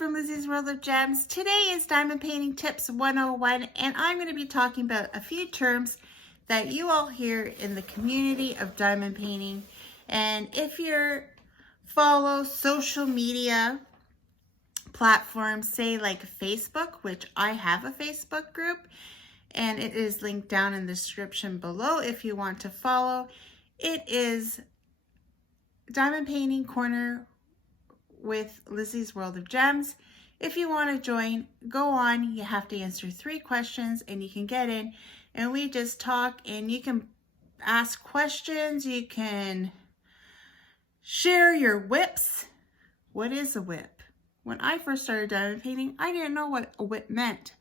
from Lizzie's World of Gems. Today is Diamond Painting Tips 101, and I'm going to be talking about a few terms that you all hear in the community of diamond painting. And if you follow social media platforms, say like Facebook, which I have a Facebook group, and it is linked down in the description below if you want to follow. It is Diamond Painting Corner with Lizzie's World of Gems. If you want to join, go on. You have to answer 3 questions and you can get in, and we just talk, and you can ask questions. You can share your whips. What is a whip? When I first started diamond painting, I didn't know what a whip meant,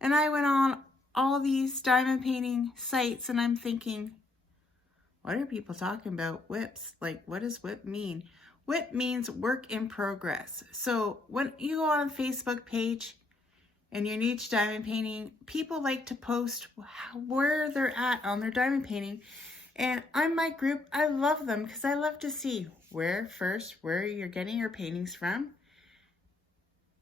and I went on all these diamond painting sites and I'm thinking, what are people talking about whips? Like, what does whip mean? Whip means work in progress. So when you go on a Facebook page and you're new to diamond painting, people like to post where they're at on their diamond painting. And on my group, I love them because I love to see where you're getting your paintings from.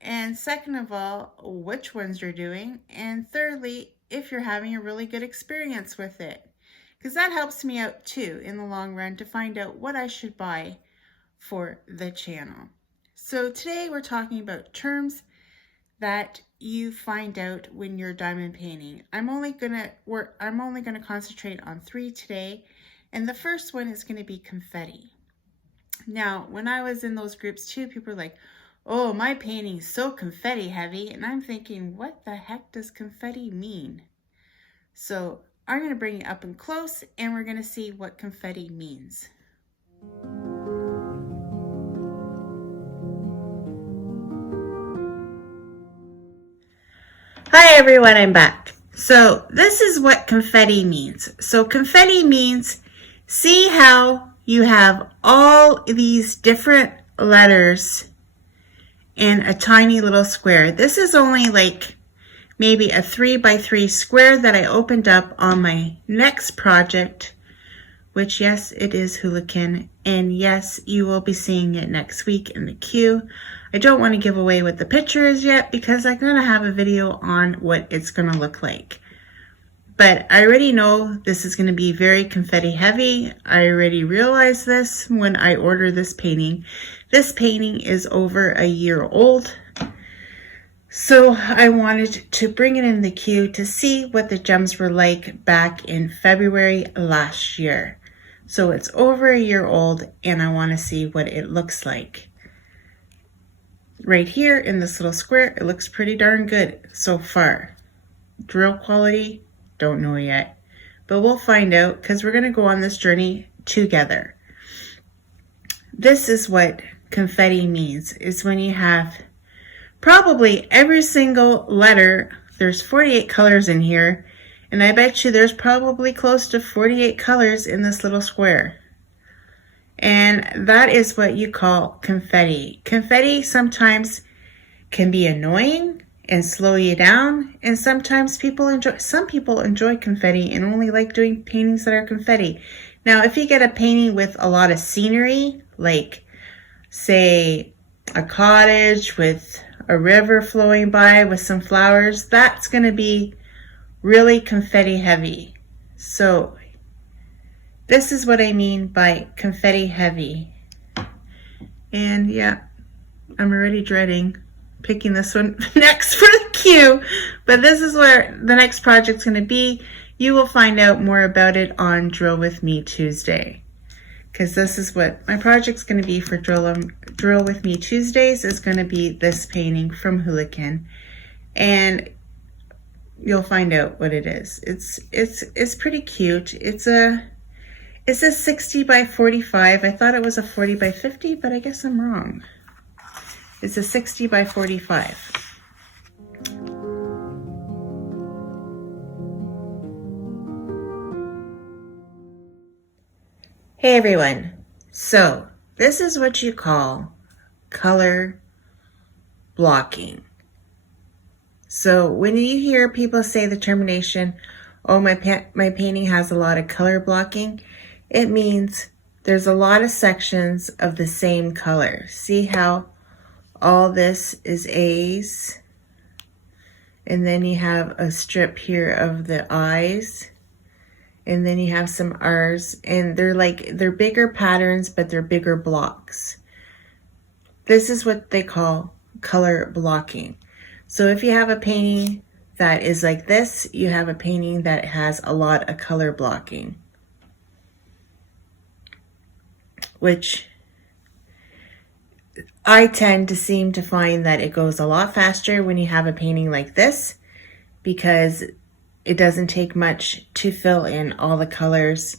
And second of all, which ones you're doing. And thirdly, if you're having a really good experience with it. Because that helps me out too in the long run to find out what I should buy for the channel. So today we're talking about terms that you find out when you're diamond painting. I'm only gonna concentrate on 3 today, and the first one is going to be confetti. Now, when I was in those groups too, people were like, "Oh, my painting's so confetti heavy," and I'm thinking, what the heck does confetti mean? So I'm going to bring it up and close, and we're going to see what confetti means. Hi everyone, I'm back. So this is what confetti means. So confetti means, see how you have all these different letters in a tiny little square. This is only like maybe a 3x3 square that I opened up on my next project, which yes, it is Hooligan, and yes, you will be seeing it next week in the queue. I don't want to give away what the picture is yet because I'm going to have a video on what it's going to look like. But I already know this is going to be very confetti heavy. I already realized this when I ordered this painting. This painting is over a year old. So I wanted to bring it in the queue to see what the gems were like back in February last year. So it's over a year old, and I want to see what it looks like. Right here in this little square, it looks pretty darn good so far. Drill quality, don't know yet, but we'll find out because we're going to go on this journey together. This is what confetti means, is when you have probably every single letter. There's 48 colors in here, and I bet you there's probably close to 48 colors in this little square. And that is what you call confetti. Confetti sometimes can be annoying and slow you down, and sometimes some people enjoy confetti and only like doing paintings that are confetti. Now, if you get a painting with a lot of scenery, like say a cottage with a river flowing by with some flowers, that's going to be really confetti heavy. So this is what I mean by confetti heavy. And yeah, I'm already dreading picking this one next for the queue, but this is where the next project's going to be. You will find out more about it on Drill With Me Tuesday, because this is what my project's going to be for Drill With Me Tuesdays, is going to be this painting from Hooligan, and you'll find out what it is. It's pretty cute. It's a 60 by 45. I thought it was a 40 by 50, but I guess I'm wrong. It's a 60 by 45. Hey everyone. So this is what you call color blocking. So when you hear people say the termination, oh, my painting has a lot of color blocking, it means there's a lot of sections of the same color. See how all this is A's. And then you have a strip here of the I's. And then you have some R's. And they're bigger patterns, but they're bigger blocks. This is what they call color blocking. So if you have a painting that is like this, you have a painting that has a lot of color blocking. Which I tend to seem to find that it goes a lot faster when you have a painting like this, because it doesn't take much to fill in all the colors,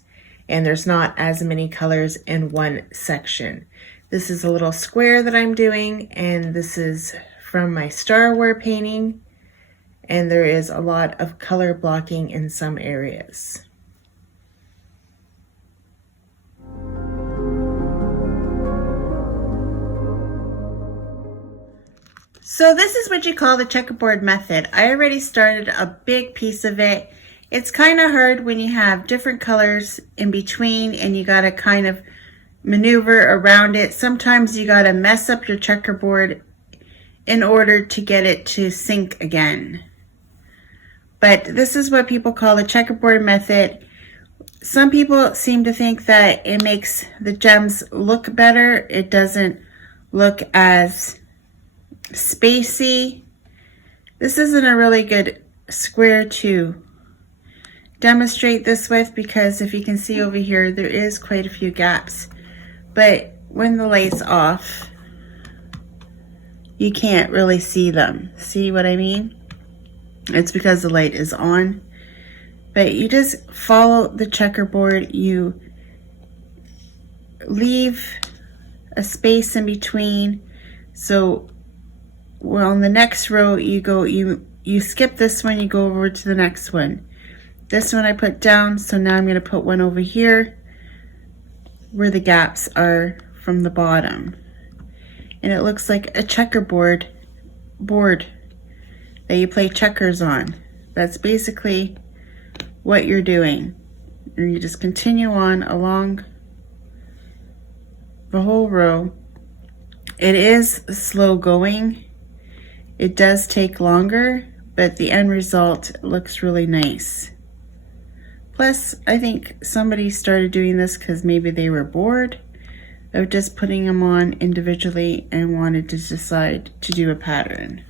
and there's not as many colors in one section. This is a little square that I'm doing, and this is from my Star Wars painting, and there is a lot of color blocking in some areas. So this is what you call the checkerboard method. I already started a big piece of it. It's kind of hard when you have different colors in between and you got to kind of maneuver around it. Sometimes you got to mess up your checkerboard in order to get it to sync again. But this is what people call the checkerboard method. Some people seem to think that it makes the gems look better. It doesn't look as spacey. This isn't a really good square to demonstrate this with, because if you can see over here, there is quite a few gaps. But when the light's off, you can't really see them. See what I mean? It's because the light is on. But you just follow the checkerboard. You leave a space in between. So well, on the next row, you skip this one, you go over to the next one. This one I put down, so now I'm going to put one over here where the gaps are from the bottom. And it looks like a checkerboard board that you play checkers on. That's basically what you're doing. And you just continue on along the whole row. It is slow going. It does take longer, but the end result looks really nice. Plus, I think somebody started doing this because maybe they were bored of just putting them on individually and wanted to decide to do a pattern.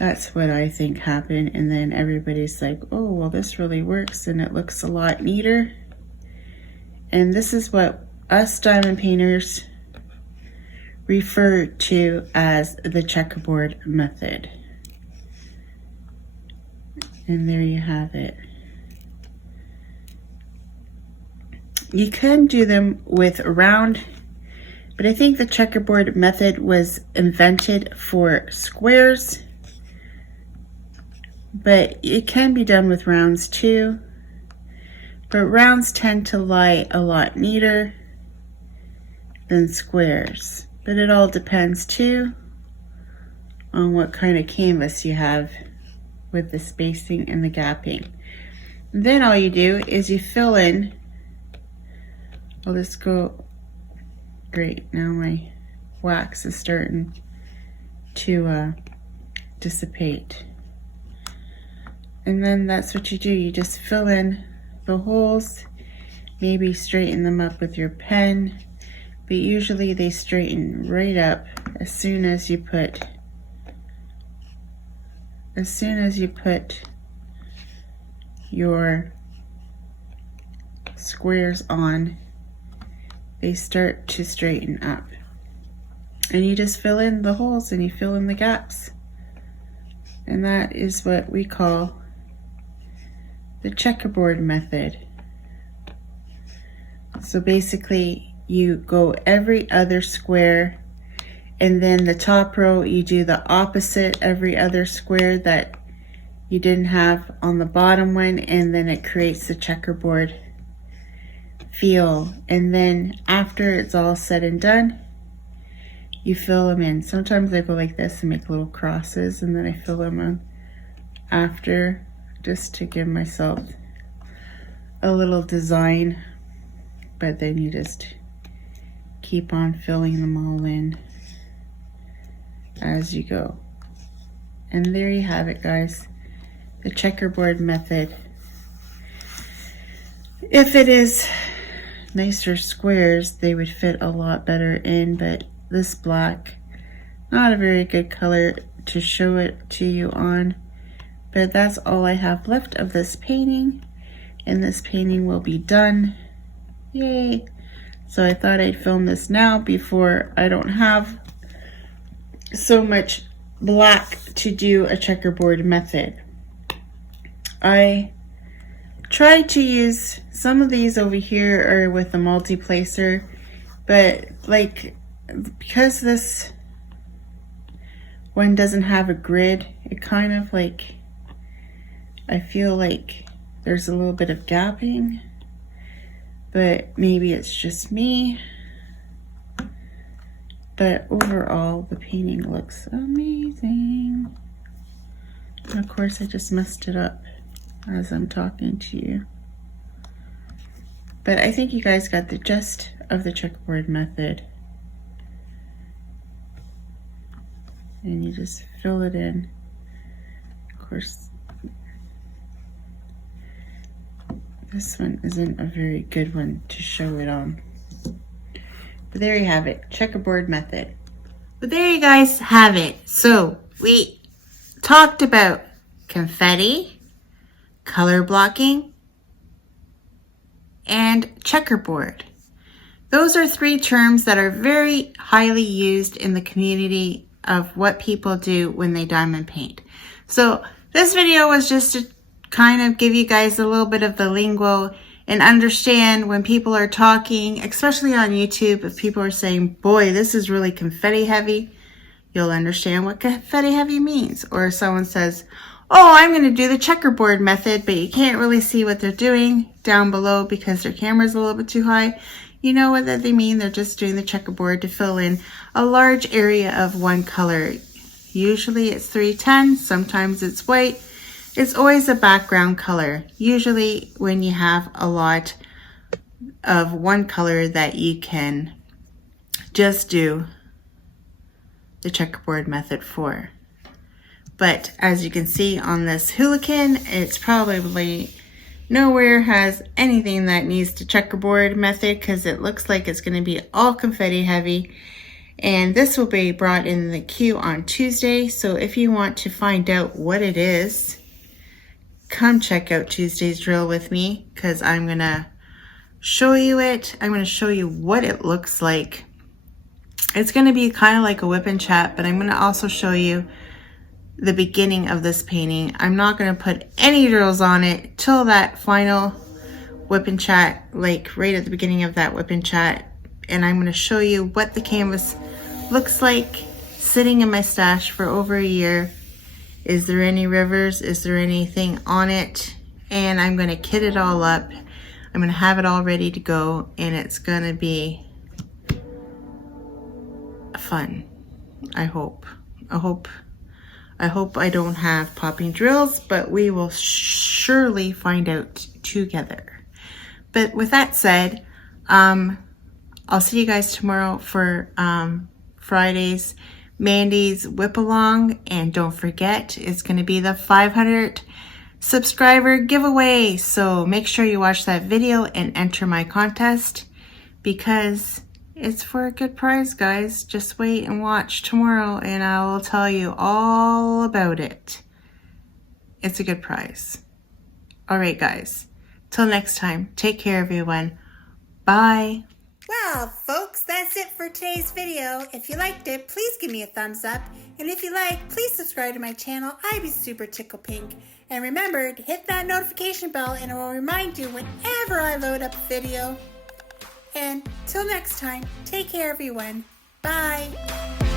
That's what I think happened, and then everybody's like, oh, well, this really works and it looks a lot neater. And this is what us diamond painters refer to as the checkerboard method. And there you have it. You can do them with round, but I think the checkerboard method was invented for squares, but it can be done with rounds too. But rounds tend to lie a lot neater than squares. But it all depends too on what kind of canvas you have with the spacing and the gapping. And then all you do is you fill in. I'll just go, great, now my wax is starting to dissipate. And then that's what you do. You just fill in the holes, maybe straighten them up with your pen. But usually they straighten right up as soon as you put your squares on. They start to straighten up. And you just fill in the holes and you fill in the gaps. And that is what we call the checkerboard method. So basically, you go every other square, and then the top row you do the opposite every other square that you didn't have on the bottom one, and then it creates the checkerboard feel. And then after it's all said and done, you fill them in. Sometimes I go like this and make little crosses, and then I fill them in after, just to give myself a little design. But then you just keep on filling them all in. as you go. And there you have it, guys. The checkerboard method. If it is nicer squares, they would fit a lot better in, but this black, not a very good color to show it to you on. But that's all I have left of this painting, and this painting will be done. Yay! So I thought I'd film this now before I don't have so much black to do a checkerboard method. I tried to use some of these over here or with a multi-placer, but like because this one doesn't have a grid, it kind of like, I feel like there's a little bit of gapping, but maybe it's just me. But overall, the painting looks amazing. And of course, I just messed it up as I'm talking to you. But I think you guys got the gist of the checkerboard method. And you just fill it in. Of course, this one isn't a very good one to show it on. But there you have it, checkerboard method. But there you guys have it. So we talked about confetti, color blocking, and checkerboard. Those are three terms that are very highly used in the community of what people do when they diamond paint. So this video was just to kind of give you guys a little bit of the lingo and understand when people are talking, especially on YouTube, if people are saying, boy, this is really confetti heavy, you'll understand what confetti heavy means. Or if someone says, oh, I'm going to do the checkerboard method, but you can't really see what they're doing down below because their camera's a little bit too high. You know what they mean. They're just doing the checkerboard to fill in a large area of one color. Usually it's 310, sometimes it's white. It's always a background color. Usually when you have a lot of one color that you can just do the checkerboard method for. But as you can see on this hooligan, it's probably nowhere has anything that needs the checkerboard method because it looks like it's going to be all confetti heavy. And this will be brought in the queue on Tuesday. So if you want to find out what it is, come check out Tuesday's drill with me because I'm going to show you it. I'm going to show you what it looks like. It's going to be kind of like a whip and chat, but I'm going to also show you the beginning of this painting. I'm not going to put any drills on it till that final whip and chat, like right at the beginning of that whip and chat. And I'm going to show you what the canvas looks like sitting in my stash for over a year. Is there any rivers? Is there anything on it? And I'm going to kit it all up. I'm going to have it all ready to go, and it's going to be fun. I hope I don't have popping drills, but we will surely find out together. But with that said, I'll see you guys tomorrow for Friday's Mandy's whip along, and don't forget it's going to be the 500 subscriber giveaway, so make sure you watch that video and enter my contest because it's for a good prize, guys. Just wait and watch tomorrow and I will tell you all about it. It's a good prize. All right, guys, till next time, take care, everyone. Bye. Well, folks, that's it for today's video. If you liked it, please give me a thumbs up. And if you like, please subscribe to my channel. I'd be super tickle pink. And remember to hit that notification bell and it will remind you whenever I load up a video. And till next time, take care, everyone. Bye.